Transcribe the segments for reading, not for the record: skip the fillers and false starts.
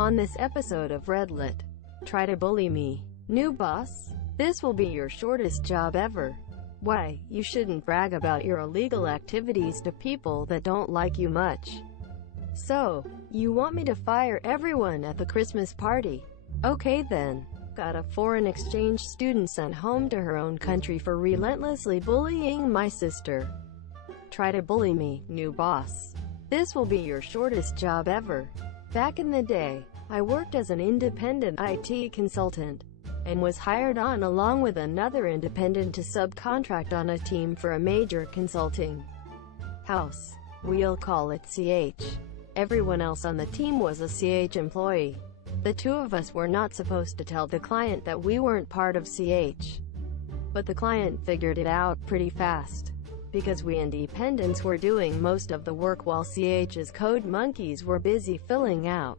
On this episode of Redlit, try to bully me. New boss? This will be your shortest job ever. Why, you shouldn't brag about your illegal activities to people that don't like you much. So, you want me to fire everyone at the Christmas party? Okay then. Got a foreign exchange student sent home to her own country for relentlessly bullying my sister. Try to bully me, new boss. This will be your shortest job ever. Back in the day, I worked as an independent IT consultant, and was hired on along with another independent to subcontract on a team for a major consulting house. We'll call it CH. Everyone else on the team was a CH employee. The two of us were not supposed to tell the client that we weren't part of CH. But the client figured it out pretty fast, because we independents were doing most of the work while CH's code monkeys were busy filling out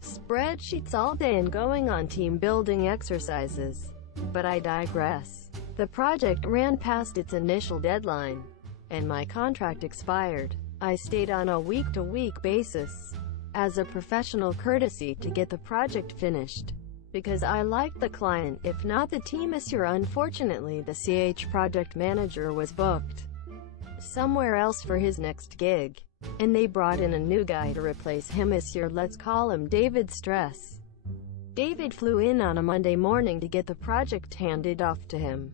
spreadsheets all day and going on team building exercises. But I digress. The project ran past its initial deadline, and my contract expired. I stayed on a week-to-week basis, as a professional courtesy to get the project finished, because I liked the client, if not the team. Unfortunately, the CH project manager was booked somewhere else for his next gig, and they brought in a new guy to replace him. Let's call him David Stress. David flew in on a Monday morning to get the project handed off to him,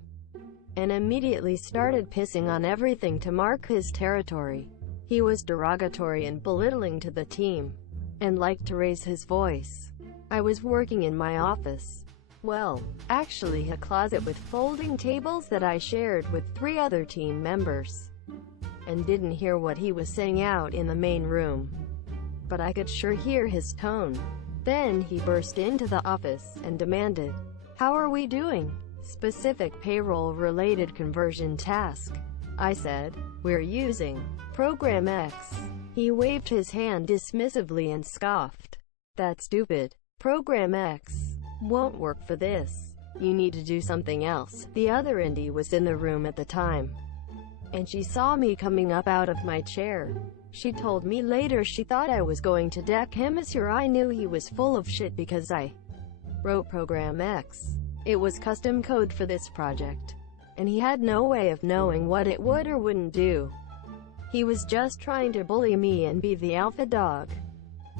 and immediately started pissing on everything to mark his territory. He was derogatory and belittling to the team, and liked to raise his voice. I was working in my office. Well, actually a closet with folding tables that I shared with 3 other team members, and didn't hear what he was saying out in the main room, but I could sure hear his tone. Then he burst into the office and demanded, "How are we doing? Specific payroll-related conversion task." I said, "We're using Program X." He waved his hand dismissively and scoffed. "That's stupid. Program X won't work for this. You need to do something else." The other indie was in the room at the time, and she saw me coming up out of my chair. She told me later she thought I was going to deck him. I knew he was full of shit because I wrote Program X. It was custom code for this project, and he had no way of knowing what it would or wouldn't do. He was just trying to bully me and be the alpha dog.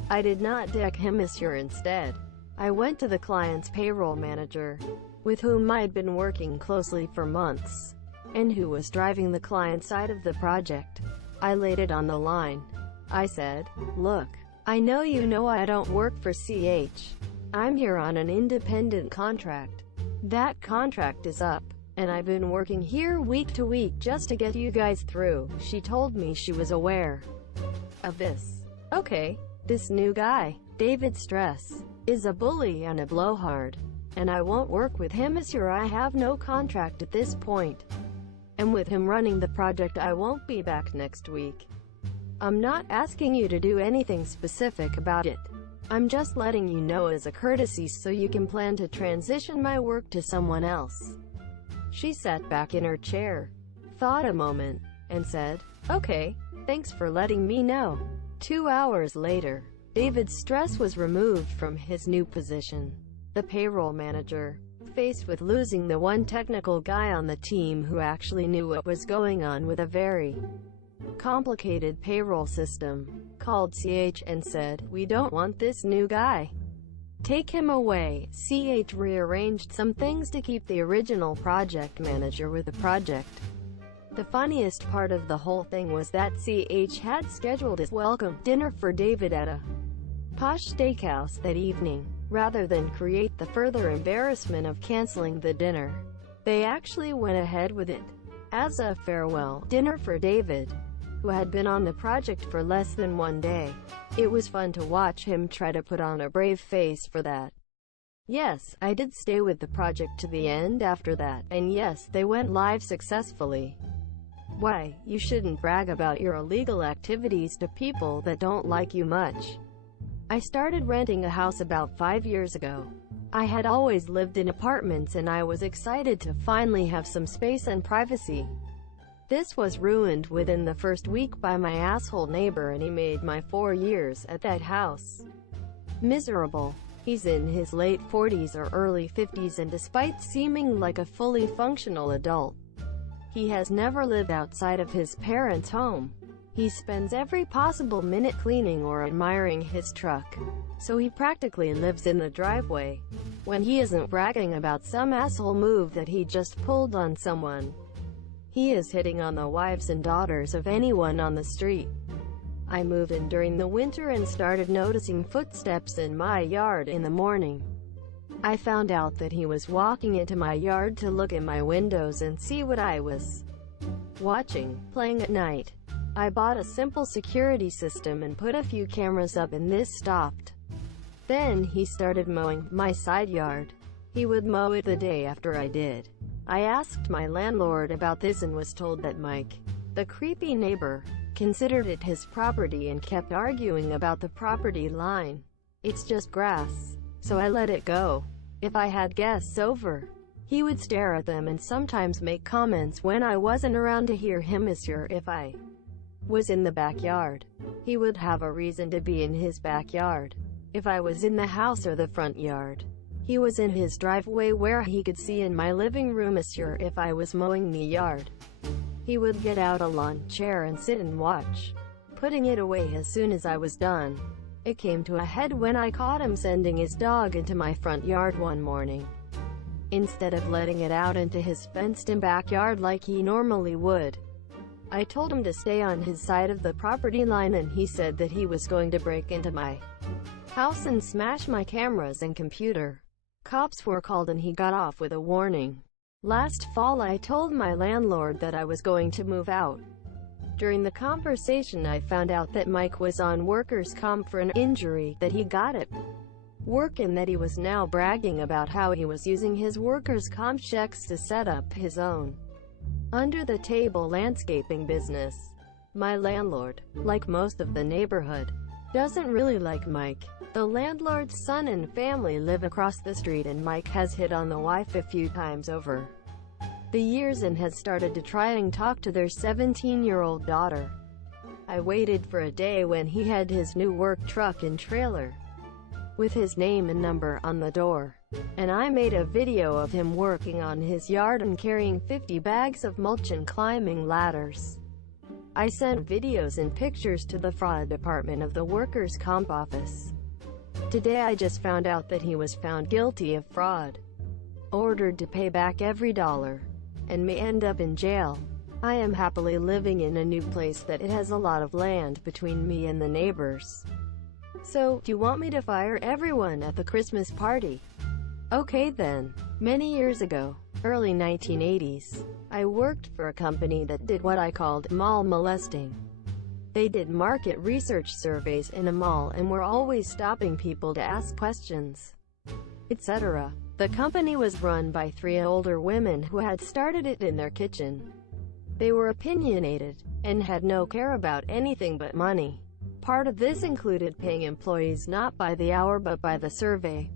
I did not deck him. Instead, I went to the client's payroll manager, with whom I'd been working closely for months, and who was driving the client side of the project. I laid it on the line. I said, "Look, I know you know I don't work for CH. I'm here on an independent contract. That contract is up, and I've been working here week to week just to get you guys through." She told me she was aware of this. Okay, this new guy, David Stress, is a bully and a blowhard, and I won't work with him. I have no contract at this point, and with him running the project I won't be back next week. I'm not asking you to do anything specific about it. I'm just letting you know as a courtesy so you can plan to transition my work to someone else. She sat back in her chair, thought a moment, and said, "Okay, thanks for letting me know." 2 hours later, David Stress was removed from his new position. The payroll manager, faced with losing the one technical guy on the team who actually knew what was going on with a very complicated payroll system, called CH and said, "We don't want this new guy. Take him away." CH rearranged some things to keep the original project manager with the project. The funniest part of the whole thing was that CH had scheduled his welcome dinner for David at a posh steakhouse that evening. Rather than create the further embarrassment of canceling the dinner, they actually went ahead with it, as a farewell dinner for David, who had been on the project for less than 1 day. It was fun to watch him try to put on a brave face for that. Yes, I did stay with the project to the end after that, and yes, they went live successfully. Why, you shouldn't brag about your illegal activities to people that don't like you much. I started renting a house about 5 years ago. I had always lived in apartments and I was excited to finally have some space and privacy. This was ruined within the first week by my asshole neighbor, and he made my 4 years at that house miserable. He's in his late 40s or early 50s, and despite seeming like a fully functional adult, he has never lived outside of his parents' home. He spends every possible minute cleaning or admiring his truck, so he practically lives in the driveway. When he isn't bragging about some asshole move that he just pulled on someone, he is hitting on the wives and daughters of anyone on the street. I moved in during the winter and started noticing footsteps in my yard in the morning. I found out that he was walking into my yard to look in my windows and see what I was watching, playing at night. I bought a simple security system and put a few cameras up, and this stopped. Then he started mowing my side yard. He would mow it the day after I did. I asked my landlord about this and was told that Mike, the creepy neighbor, considered it his property and kept arguing about the property line. It's just grass. So I let it go. If I had guests over, he would stare at them and sometimes make comments when I wasn't around to hear him. If I was in the backyard, he would have a reason to be in his backyard. If I was in the house or the front yard, he was in his driveway where he could see in my living room. If I was mowing the yard, he would get out a lawn chair and sit and watch, putting it away as soon as I was done. It came to a head when I caught him sending his dog into my front yard one morning, instead of letting it out into his fenced-in backyard like he normally would. I told him to stay on his side of the property line, and he said that he was going to break into my house and smash my cameras and computer. Cops were called and he got off with a warning. Last fall I told my landlord that I was going to move out. During the conversation I found out that Mike was on workers' comp for an injury that he got at work, and that he was now bragging about how he was using his workers' comp checks to set up his own under-the-table landscaping business. My landlord, like most of the neighborhood, doesn't really like Mike. The landlord's son and family live across the street, and Mike has hit on the wife a few times over the years and has started to try and talk to their 17-year-old daughter. I waited for a day when he had his new work truck and trailer with his name and number on the door, and I made a video of him working on his yard and carrying 50 bags of mulch and climbing ladders. I sent videos and pictures to the fraud department of the workers' comp office. Today I just found out that he was found guilty of fraud, ordered to pay back every dollar, and may end up in jail. I am happily living in a new place that it has a lot of land between me and the neighbors. So, do you want me to fire everyone at the Christmas party? Okay then. Many years ago, early 1980s, I worked for a company that did what I called mall molesting. They did market research surveys in a mall and were always stopping people to ask questions, etc. The company was run by 3 older women who had started it in their kitchen. They were opinionated, and had no care about anything but money. Part of this included paying employees not by the hour but by the survey,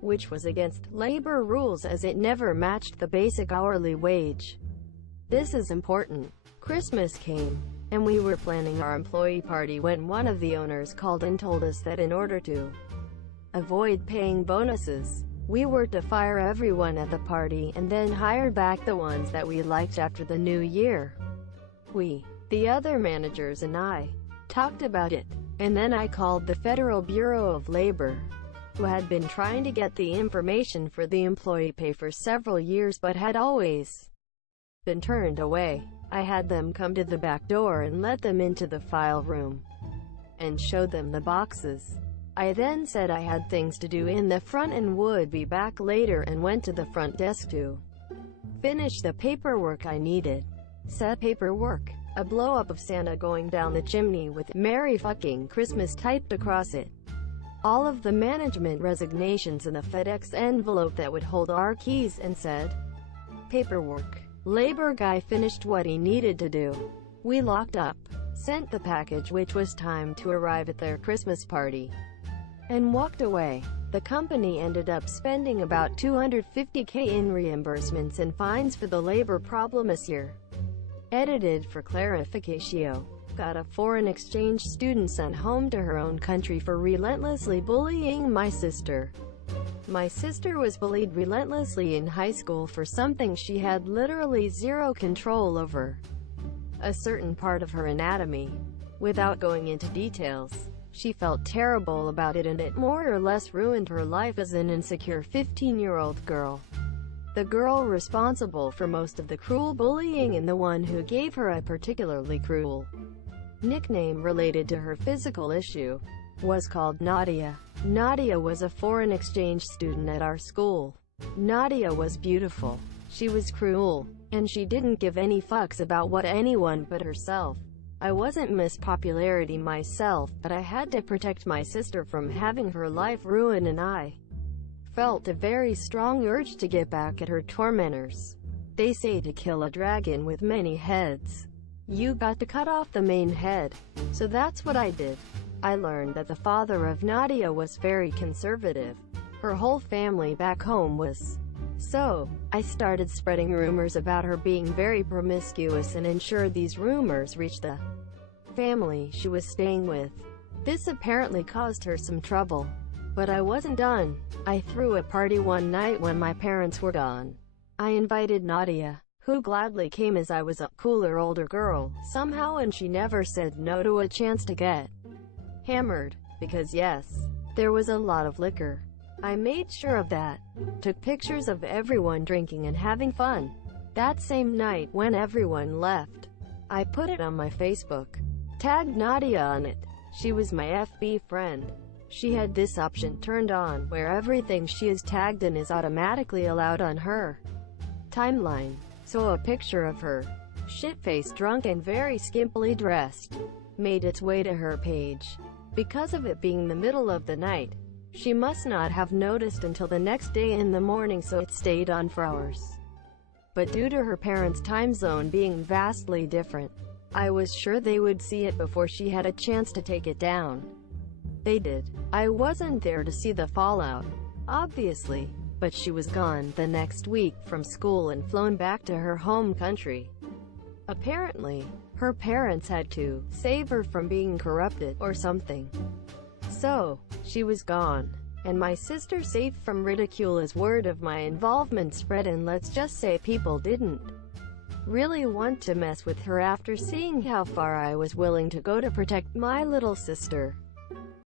which was against labor rules as it never matched the basic hourly wage. This is important. Christmas came, and we were planning our employee party when one of the owners called and told us that in order to avoid paying bonuses, we were to fire everyone at the party and then hire back the ones that we liked after the new year. We, the other managers and I, talked about it, and then I called the Federal Bureau of Labor, who had been trying to get the information for the employee pay for several years but had always been turned away. I had them come to the back door and let them into the file room, and showed them the boxes. I then said I had things to do in the front and would be back later, and went to the front desk to finish the paperwork I needed. Said paperwork, a blow-up of Santa going down the chimney with "Merry fucking Christmas" typed across it. All of the management resignations in a FedEx envelope that would hold our keys, and said, "Paperwork." Labor guy finished what he needed to do. We locked up, sent the package, which was timed to arrive at their Christmas party, and walked away. The company ended up spending about $250K in reimbursements and fines for the labor problem this year. Edited for clarification. got a foreign exchange student sent home to her own country for relentlessly bullying my sister. My sister was bullied relentlessly in high school for something she had literally zero control over. A certain part of her anatomy. Without going into details, she felt terrible about it, and it more or less ruined her life as an insecure 15-year-old girl. The girl responsible for most of the cruel bullying, and the one who gave her a particularly cruel nickname related to her physical issue, was called Nadia. Nadia was a foreign exchange student at our school. Nadia was beautiful. She was cruel, and she didn't give any fucks about what anyone but herself. I wasn't Miss Popularity myself, but I had to protect my sister from having her life ruined, and I felt a very strong urge to get back at her tormentors. They say to kill a dragon with many heads, you got to cut off the main head. So that's what I did. I learned that the father of Nadia was very conservative. Her whole family back home was. So, I started spreading rumors about her being very promiscuous and ensured these rumors reached the family she was staying with. This apparently caused her some trouble. But I wasn't done. I threw a party one night when my parents were gone. I invited Nadia, who gladly came as I was a cooler older girl, somehow, and she never said no to a chance to get hammered, because yes, there was a lot of liquor. I made sure of that. Took pictures of everyone drinking and having fun. That same night, when everyone left, I put it on my Facebook. Tagged Nadia on it. She was my FB friend. She had this option turned on, where everything she is tagged in is automatically allowed on her timeline. So a picture of her, shit-faced, drunk, and very skimpily dressed, made its way to her page. Because of it being the middle of the night, she must not have noticed until the next day in the morning, so it stayed on for hours. But due to her parents' time zone being vastly different, I was sure they would see it before she had a chance to take it down. They did. I wasn't there to see the fallout, obviously, but she was gone the next week from school and flown back to her home country. Apparently, her parents had to save her from being corrupted or something. So, she was gone, and my sister safe from ridicule as word of my involvement spread, and let's just say people didn't really want to mess with her after seeing how far I was willing to go to protect my little sister.